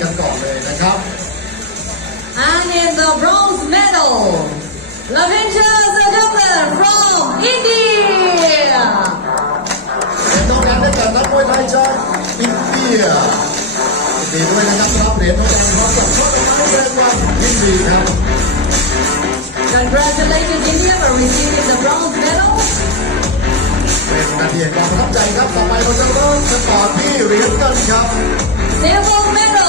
กันก่อนเลยนะครับ And in the bronze medal, Lapynshai from India. เหรียญทองแดงได้แก่นักมวยไทยจากอินเดียดีด้วยนะครับรับเหรียญทองแดงพร้อมกับช่อดอกไม้แดงวันยินดีครับ Congratulations, India, for receiving the bronze medal. เป็นนาทีแห่งความประทับใจครับต่อไปเราจะเริ่มกันต่อที่เหรียญเงินครับ Silver medal.